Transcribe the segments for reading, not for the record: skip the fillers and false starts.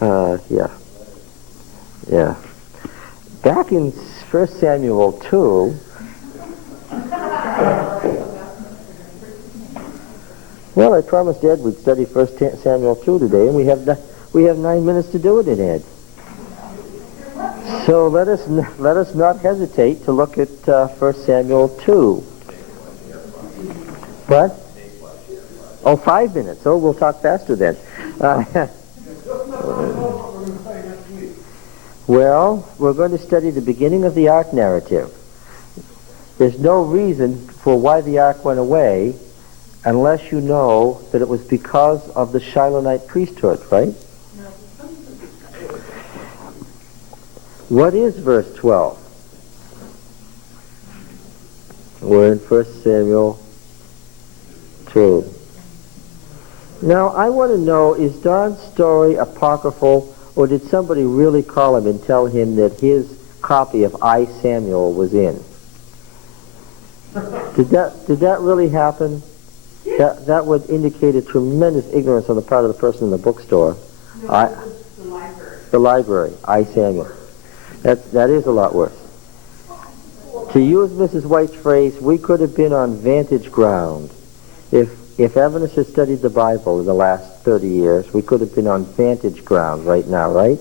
Yeah. Yeah. Back in 1 Samuel 2, well, I promised Ed we'd study 1 Samuel 2 today, and we have 9 minutes to do it in, Ed. So let us not hesitate to look at 1 Samuel 2. What? Oh, 5 minutes. Oh, we'll talk faster then. Well, we're going to study the beginning of the ark narrative. There's no reason for why the ark went away unless you know that it was because of the Shilonite priesthood, right? What is verse 12? We're in 1 Samuel 2. Now, I want to know, is Don's story apocryphal, or did somebody really call him and tell him that his copy of I, Samuel was in? Did that really happen? That would indicate a tremendous ignorance on the part of the person in the bookstore. No, it was the library. The library, I, Samuel. That is a lot worse. To use Mrs. White's phrase, we could have been on vantage ground. If Evanis had studied the Bible in the last 30 years, we could have been on vantage ground right now, right?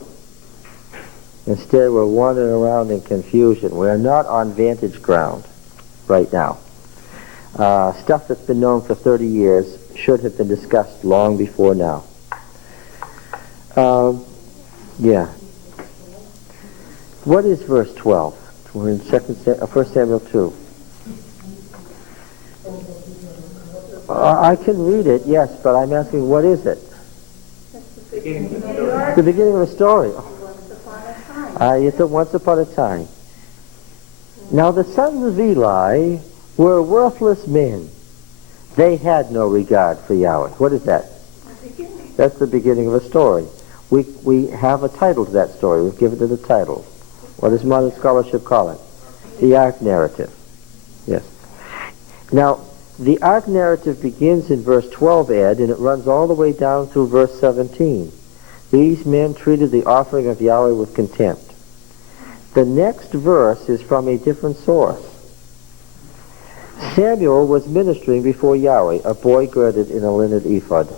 Instead, we're wandering around in confusion. We're not on vantage ground right now. Stuff that's been known for 30 years should have been discussed long before now. Yeah. What is verse 12? We're in 1 Samuel 2. I can read it, yes, but I'm asking, what is it? The beginning of the story. It's a once upon a time. Now the sons of Eli were worthless men. They had no regard for Yahweh. What is that? That's the beginning of a story. We have a title to that story. We've given it a title. What does modern scholarship call it? The ark narrative. Yes. Now, the ark narrative begins in verse 12, Ed, and it runs all the way down through verse 17. These men treated the offering of Yahweh with contempt. The next verse is from a different source. Samuel was ministering before Yahweh, a boy girded in a linen ephod.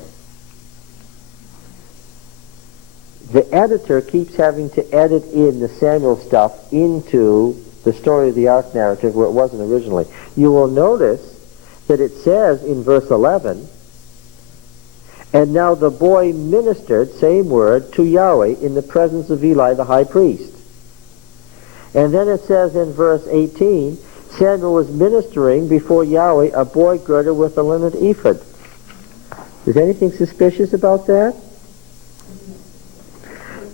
The editor keeps having to edit in the Samuel stuff into the story of the ark narrative where it wasn't originally. You will notice that it says in verse 11, and now the boy ministered, same word, to Yahweh in the presence of Eli the high priest. And then it says in verse 18, Samuel was ministering before Yahweh, a boy girded with a linen ephod. Is anything suspicious about that?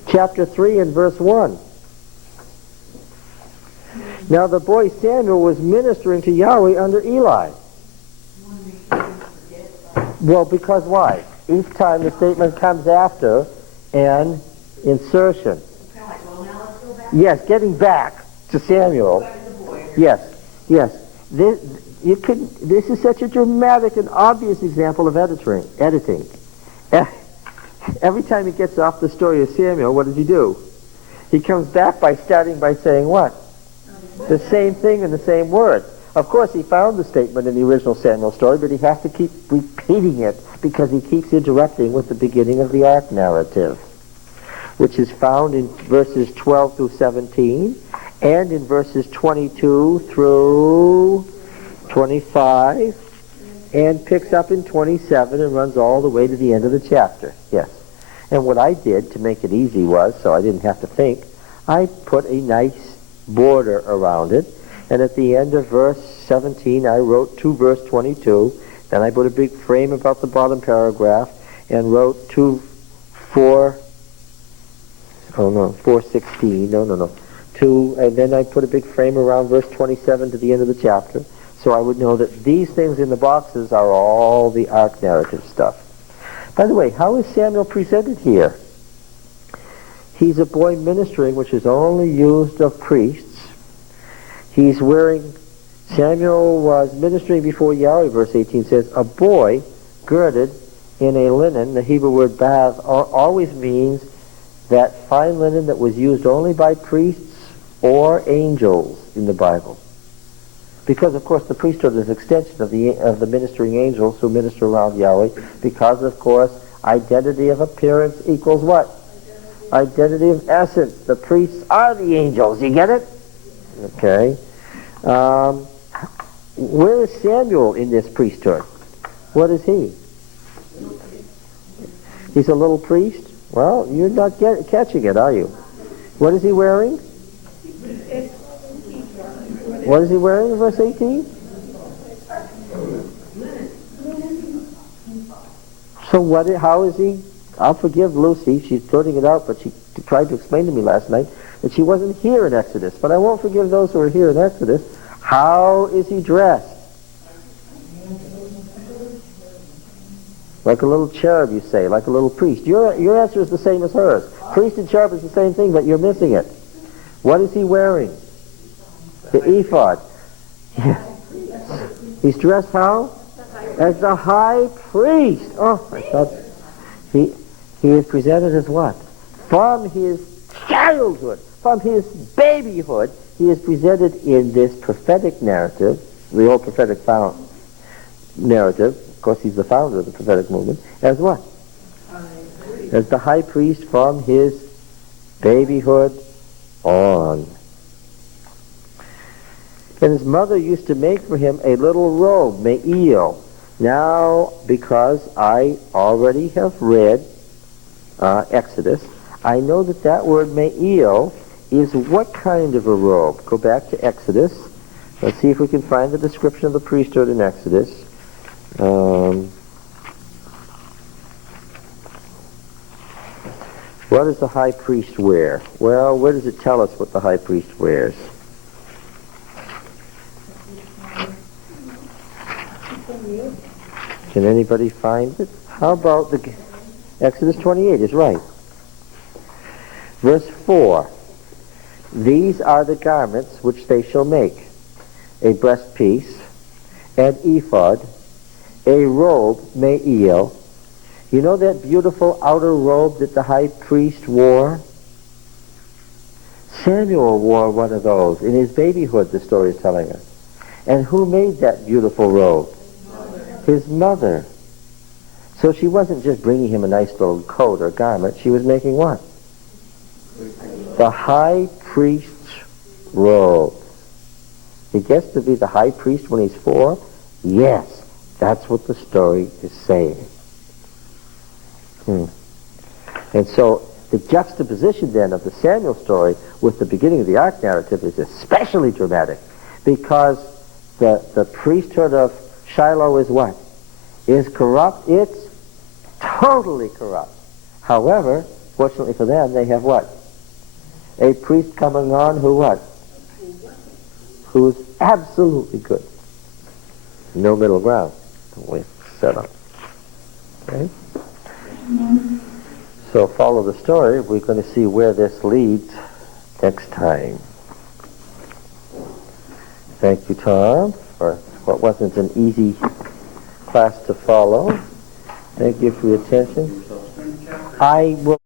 Chapter 3 and verse 1. Now the boy Samuel was ministering to Yahweh under Eli. Well, because why? Each time the statement comes after an insertion. Yes, getting back to Samuel. Yes. This is such a dramatic and obvious example of editing. Every time he gets off the story of Samuel, what does he do? He comes back by starting by saying what? The same thing in the same words. Of course, he found the statement in the original Samuel story, but he has to keep repeating it because he keeps interrupting with the beginning of the ark narrative, which is found in verses 12 through 17 and in verses 22 through 25 and picks up in 27 and runs all the way to the end of the chapter. Yes. And what I did to make it easy was, so I didn't have to think, I put a nice border around it. And at the end of verse 17, I wrote to verse 22. Then I put a big frame about the bottom paragraph and wrote to 416. And then I put a big frame around verse 27 to the end of the chapter. So I would know that these things in the boxes are all the ark narrative stuff. By the way, how is Samuel presented here? He's a boy ministering, which is only used of priests. He's Samuel was ministering before Yahweh, verse 18 says, a boy girded in a linen. The Hebrew word bath always means that fine linen that was used only by priests or angels in the Bible. Because, of course, the priesthood is an extension of the ministering angels who minister around Yahweh. Because, of course, identity of appearance equals what? Identity of essence. The priests are the angels. You get it? Okay. Where is Samuel in this priesthood? What is he? He's a little priest? Well, you're not catching it, are you? What is he wearing? What is he wearing in verse 18? So how is he? I'll forgive Lucy. She's blurting it out, but she tried to explain to me last night that she wasn't here in Exodus. But I won't forgive those who are here in Exodus. How is he dressed? Like a little cherub, you say, like a little priest. Your answer is the same as hers. Priest and cherub is the same thing, but you're missing it. What is he wearing? The ephod. Yeah. He's dressed how? As the high priest. Oh, I thought he is presented as what? From his childhood, from his babyhood, he is presented in this prophetic narrative, the old prophetic narrative. Of course, he's the founder of the prophetic movement. As what? As the high priest from his babyhood on. And his mother used to make for him a little robe, me'il. Now, because I already have read Exodus, I know that word me'il is what kind of a robe? Go back to Exodus. Let's see if we can find the description of the priesthood in Exodus. What does the high priest wear? Well, where does it tell us what the high priest wears? Can anybody find it? How about Exodus 28 is right. Verse 4. These are the garments which they shall make: a breastpiece, an ephod, a robe, me'il. You know that beautiful outer robe that the high priest wore? Samuel wore one of those in his babyhood, the story is telling us. And who made that beautiful robe? His mother. So she wasn't just bringing him a nice little coat or garment. She was making what? The high priest's robe. He gets to be the high priest when he's 4? Yes, that's what the story is saying. And so the juxtaposition then of the Samuel story with the beginning of the Ark narrative is especially dramatic, because the priesthood of Shiloh is what? Is corrupt. It's totally corrupt. However, fortunately for them, they have what? A priest coming on who what? Who's absolutely good. No middle ground. The way it's set up. Okay? So follow the story. We're going to see where this leads next time. Thank you, Tom, for what wasn't an easy class to follow. Thank you for your attention. I will